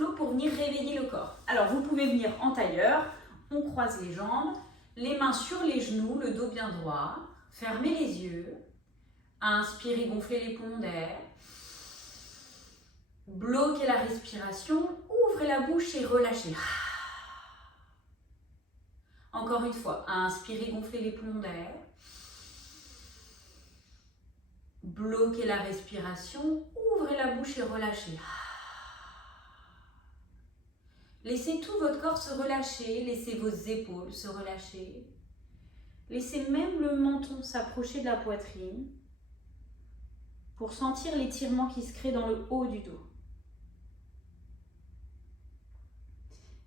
flow pour venir réveiller le corps. Alors, vous pouvez venir en tailleur, on croise les jambes, les mains sur les genoux, le dos bien droit, fermez les yeux, inspirez, gonflez les poumons d'air, bloquez la respiration, ouvrez la bouche et relâchez. Encore une fois, inspirez, gonflez les poumons d'air, bloquez la respiration, ouvrez la bouche et relâchez. Laissez tout votre corps se relâcher, laissez vos épaules se relâcher. Laissez même le menton s'approcher de la poitrine pour sentir l'étirement qui se crée dans le haut du dos.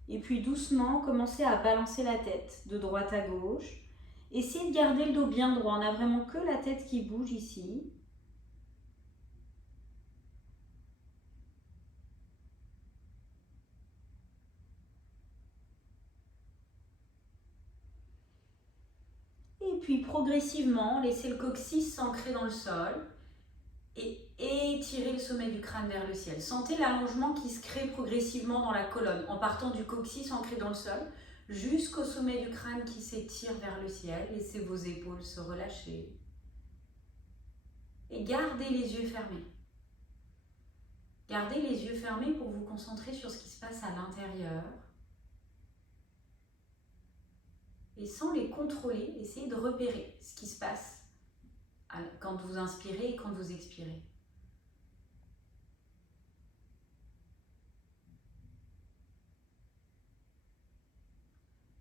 Et puis doucement, commencez à balancer la tête de droite à gauche. Essayez de garder le dos bien droit, on n'a vraiment que la tête qui bouge ici. Et puis progressivement, laissez le coccyx s'ancrer dans le sol et étirez le sommet du crâne vers le ciel. Sentez l'allongement qui se crée progressivement dans la colonne en partant du coccyx ancré dans le sol jusqu'au sommet du crâne qui s'étire vers le ciel. Laissez vos épaules se relâcher et gardez les yeux fermés. Gardez les yeux fermés pour vous concentrer sur ce qui se passe à l'intérieur. Et sans les contrôler, essayez de repérer ce qui se passe quand vous inspirez et quand vous expirez.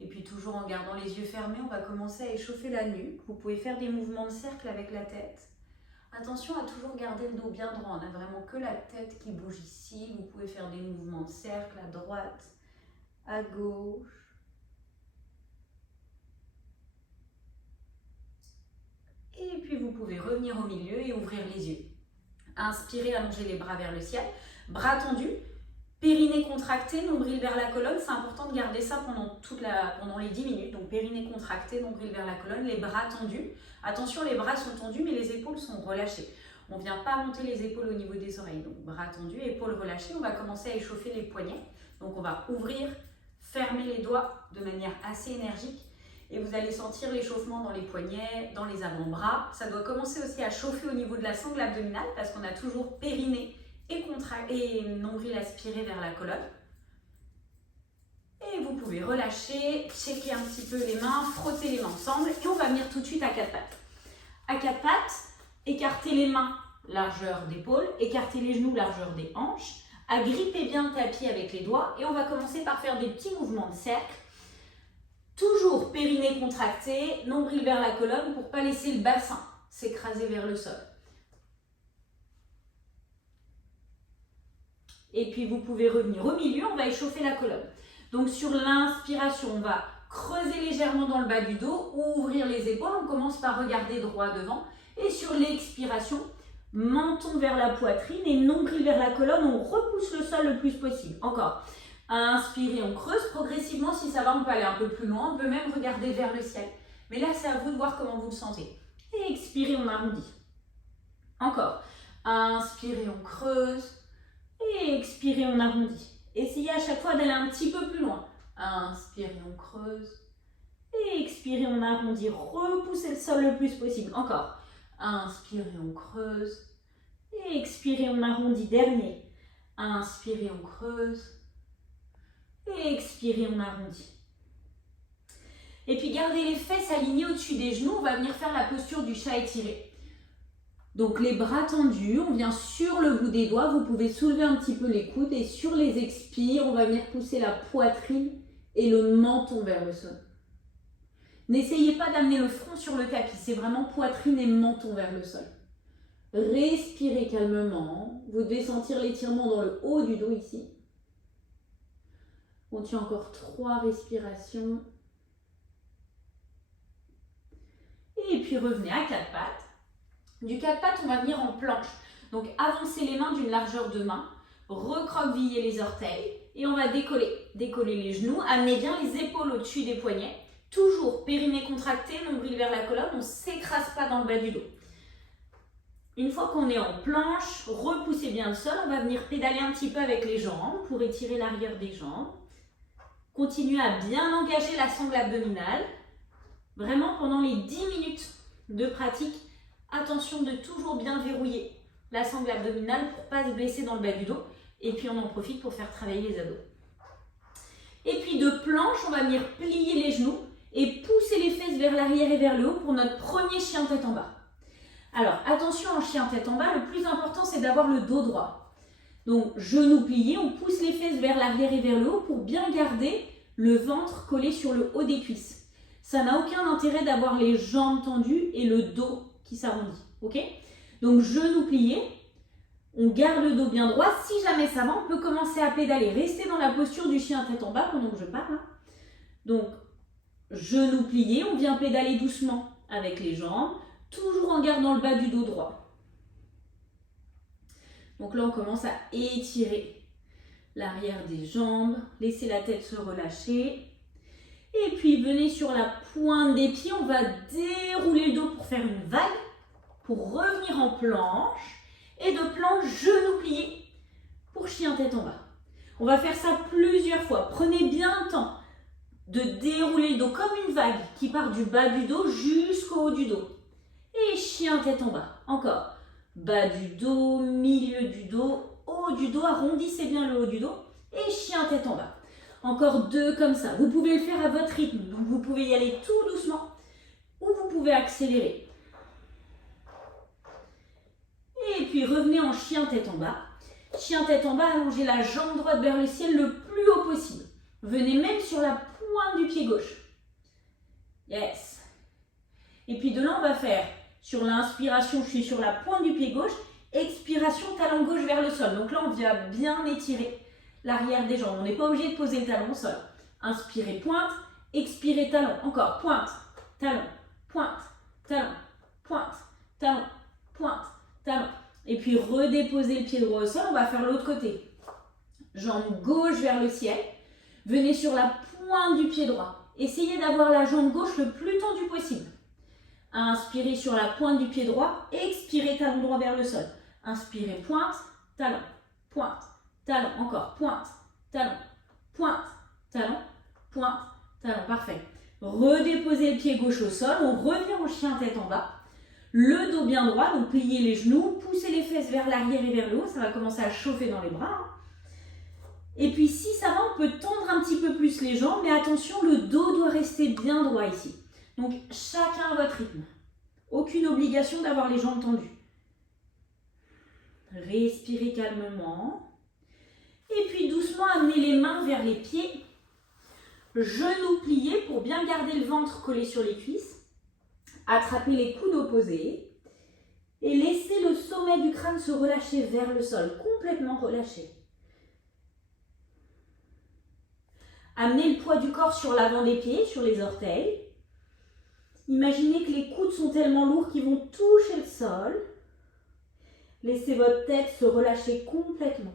Et puis toujours en gardant les yeux fermés, on va commencer à échauffer la nuque. Vous pouvez faire des mouvements de cercle avec la tête. Attention à toujours garder le dos bien droit. On n'a vraiment que la tête qui bouge ici. Vous pouvez faire des mouvements de cercle à droite, à gauche. Et puis vous pouvez revenir au milieu et ouvrir les yeux. Inspirez, allongez les bras vers le ciel. Bras tendus, périnée contracté, nombril vers la colonne. C'est important de garder ça pendant les 10 minutes. Donc périnée contracté, nombril vers la colonne, les bras tendus. Attention, les bras sont tendus mais les épaules sont relâchées. On ne vient pas monter les épaules au niveau des oreilles. Donc bras tendus, épaules relâchées. On va commencer à échauffer les poignets. Donc on va ouvrir, fermer les doigts de manière assez énergique. Et vous allez sentir l'échauffement dans les poignets, dans les avant-bras. Ça doit commencer aussi à chauffer au niveau de la sangle abdominale parce qu'on a toujours périnée et nombril aspiré vers la colonne. Et vous pouvez relâcher, checker un petit peu les mains, frotter les mains ensemble. Et on va venir tout de suite à quatre pattes. À quatre pattes, écartez les mains, largeur d'épaule, écartez les genoux, largeur des hanches. Agrippez bien le tapis avec les doigts. Et on va commencer par faire des petits mouvements de cercle. Toujours périnée contracté, nombril vers la colonne pour ne pas laisser le bassin s'écraser vers le sol. Et puis vous pouvez revenir au milieu, on va échauffer la colonne. Donc sur l'inspiration, on va creuser légèrement dans le bas du dos, ouvrir les épaules, on commence par regarder droit devant. Et sur l'expiration, menton vers la poitrine et nombril vers la colonne, on repousse le sol le plus possible. Encore. Inspirez, on creuse progressivement, si ça va, on peut aller un peu plus loin, on peut même regarder vers le ciel. Mais là, c'est à vous de voir comment vous le sentez. Et expirez, on arrondit. Encore. Inspirez, on creuse. Et expirez, on arrondit. Essayez à chaque fois d'aller un petit peu plus loin. Inspirez, on creuse. Et expirez, on arrondit. Repoussez le sol le plus possible. Encore. Inspirez, on creuse. Et expirez, on arrondit. Dernier. Inspirez, on creuse. Et expirez, on arrondit. Et puis gardez les fesses alignées au-dessus des genoux. On va venir faire la posture du chat étiré. Donc les bras tendus, on vient sur le bout des doigts. Vous pouvez soulever un petit peu les coudes et sur les expires, on va venir pousser la poitrine et le menton vers le sol. N'essayez pas d'amener le front sur le tapis. C'est vraiment poitrine et menton vers le sol. Respirez calmement. Vous devez sentir l'étirement dans le haut du dos ici. On tient encore 3 respirations. Et puis revenez à 4 pattes. Du 4 pattes, on va venir en planche. Donc avancez les mains d'une largeur de main. Recroquevillez les orteils. Et on va décoller. Décoller les genoux. Amenez bien les épaules au-dessus des poignets. Toujours périnée contracté, nombril vers la colonne. On ne s'écrase pas dans le bas du dos. Une fois qu'on est en planche, repoussez bien le sol. On va venir pédaler un petit peu avec les jambes pour étirer l'arrière des jambes. Continuez à bien engager la sangle abdominale. Vraiment pendant les 10 minutes de pratique, attention de toujours bien verrouiller la sangle abdominale pour ne pas se blesser dans le bas du dos. Et puis on en profite pour faire travailler les abdos. Et puis de planche, on va venir plier les genoux et pousser les fesses vers l'arrière et vers le haut pour notre premier chien tête en bas. Alors attention en chien tête en bas, le plus important c'est d'avoir le dos droit. Donc genoux pliés, on pousse les fesses vers l'arrière et vers le haut pour bien garder le ventre collé sur le haut des cuisses. Ça n'a aucun intérêt d'avoir les jambes tendues et le dos qui s'arrondit. Ok? Donc genoux pliés. On garde le dos bien droit. Si jamais ça va, on peut commencer à pédaler. Restez dans la posture du chien tête en bas pendant que je parle. Donc, genoux pliés. On vient pédaler doucement avec les jambes, toujours en gardant le bas du dos droit. Donc là, on commence à étirer l'arrière des jambes. Laissez la tête se relâcher. Et puis, venez sur la pointe des pieds. On va dérouler le dos pour faire une vague, pour revenir en planche. Et de planche, genoux pliés pour chien tête en bas. On va faire ça plusieurs fois. Prenez bien le temps de dérouler le dos comme une vague qui part du bas du dos jusqu'au haut du dos. Et chien tête en bas. Encore. Bas du dos, milieu du dos, haut du dos. Arrondissez bien le haut du dos. Et chien tête en bas. Encore 2 comme ça. Vous pouvez le faire à votre rythme. Donc vous pouvez y aller tout doucement ou vous pouvez accélérer. Et puis revenez en chien tête en bas. Chien tête en bas, allongez la jambe droite vers le ciel le plus haut possible. Venez même sur la pointe du pied gauche. Yes. Et puis de là, on va faire sur l'inspiration, je suis sur la pointe du pied gauche. Expiration, talon gauche vers le sol. Donc là, on vient bien étirer l'arrière des jambes. On n'est pas obligé de poser le talon au sol. Inspirez, pointe. Expirez, talon. Encore, pointe, talon, pointe, talon, pointe, talon, pointe. Talon. Et puis redéposez le pied droit au sol, on va faire l'autre côté. Jambe gauche vers le ciel. Venez sur la pointe du pied droit. Essayez d'avoir la jambe gauche le plus tendue possible. Inspirez sur la pointe du pied droit. Expirez, talon droit vers le sol. Inspirez, pointe, talon, pointe, talon. Encore, pointe, talon, pointe, talon, pointe, talon. Parfait. Redéposez le pied gauche au sol. On revient en chien tête en bas. Le dos bien droit, donc pliez les genoux, poussez les fesses vers l'arrière et vers le haut, ça va commencer à chauffer dans les bras. Et puis si ça va, on peut tendre un petit peu plus les jambes, mais attention, le dos doit rester bien droit ici. Donc chacun à votre rythme. Aucune obligation d'avoir les jambes tendues. Respirez calmement. Et puis doucement, amenez les mains vers les pieds. Genoux pliés pour bien garder le ventre collé sur les cuisses. Attrapez les coudes opposés et laissez le sommet du crâne se relâcher vers le sol, complètement relâché. Amenez le poids du corps sur l'avant des pieds, sur les orteils. Imaginez que les coudes sont tellement lourds qu'ils vont toucher le sol. Laissez votre tête se relâcher complètement.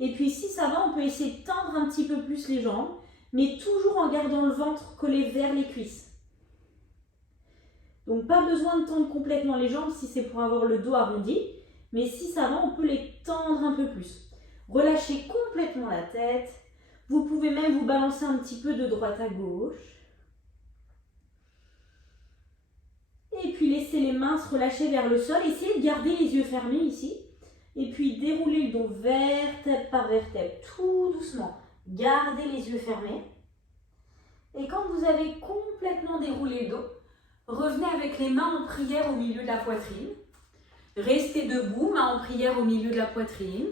Et puis si ça va, on peut essayer de tendre un petit peu plus les jambes, mais toujours en gardant le ventre collé vers les cuisses. Donc pas besoin de tendre complètement les jambes si c'est pour avoir le dos arrondi, mais si ça va, on peut les tendre un peu plus. Relâchez complètement la tête. Vous pouvez même vous balancer un petit peu de droite à gauche. Et puis laissez les mains se relâcher vers le sol. Essayez de garder les yeux fermés ici. Et puis déroulez le dos vertèbre par vertèbre, tout doucement. Gardez les yeux fermés. Et quand vous avez complètement déroulé le dos, revenez avec les mains en prière au milieu de la poitrine. Restez debout, mains en prière au milieu de la poitrine.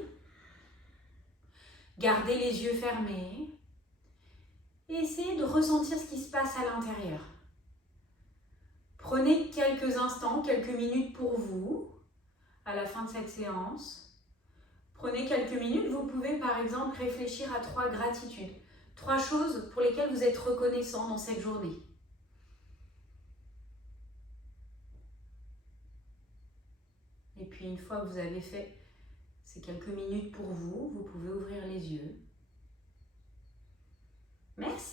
Gardez les yeux fermés. Et essayez de ressentir ce qui se passe à l'intérieur. Prenez quelques instants, quelques minutes pour vous à la fin de cette séance. Prenez quelques minutes, vous pouvez par exemple réfléchir à 3 gratitudes. 3 choses pour lesquelles vous êtes reconnaissant dans cette journée. Et puis une fois que vous avez fait ces quelques minutes pour vous, vous pouvez ouvrir les yeux. Merci.